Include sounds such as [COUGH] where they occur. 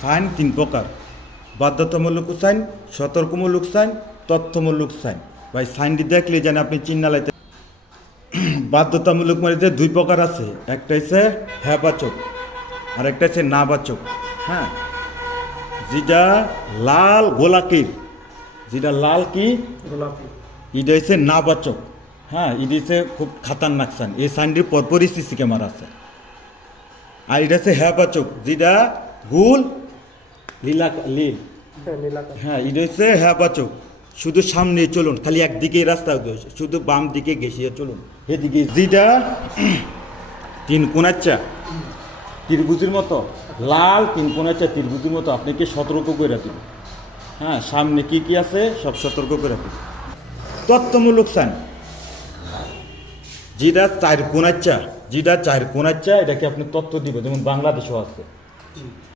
Sign তিন প্রকার। বাধ্যতামূলক সাইন সতর্কমূলক সাইন তথ্যমূলক সাইন ভাই সাইনটি দেখলে যেন আপনি চিন্নালাইতে [CLEARS THROAT] বাধ্যতামূলক মানে যে দুই প্রকার আছে। একটা হচ্ছে হ্যাঁবাচক আর একটা হচ্ছে না বাচক হ্যাঁ? যেটা লাল গোলাকির। যেটা লাল কি? গোলাপি এটা হচ্ছে নাবাচক। হ্যাঁ? এটা হচ্ছে খুব খাতারনাক সান এই সাইনটির পরপরই সিসি ক্যামেরা আছে। আর এটা হচ্ছে হ্যাবাচক যেটা গুল লীলা লীল হ্যাঁ হ্যাঁ এটা হচ্ছে হ্যাবাচক শুধু সামনে চলুন খালি একদিকেই রাস্তা শুধু বাম দিকে ঘেসিয়ে চলুন। এদিকে যেটা তিন কোনাচ্চা। ত্রিভুজের মতো লাল তিন কোনাচ্চা ত্রিভুজের মতো। আপনাকে সতর্ক করে দিবে হ্যাঁ সামনে কি কি আছে সব সতর্ক করে দিবে তত্ত্বমূলক সান যেটা চার কোনাচ্চা। যেটা চার কোনাচ্চা এটাকে আপনি তত্ত্ব দিবে যেমন বাংলাদেশও আছে।